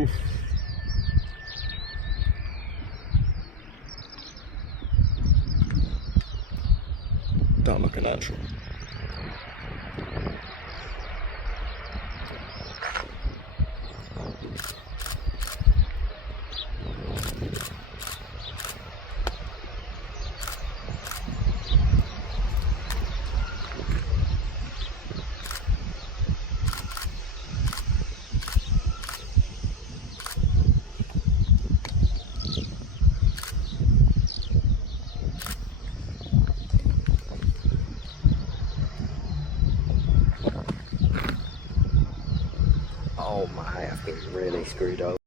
Oof. Don't look natural. Oh my, I've been really screwed over.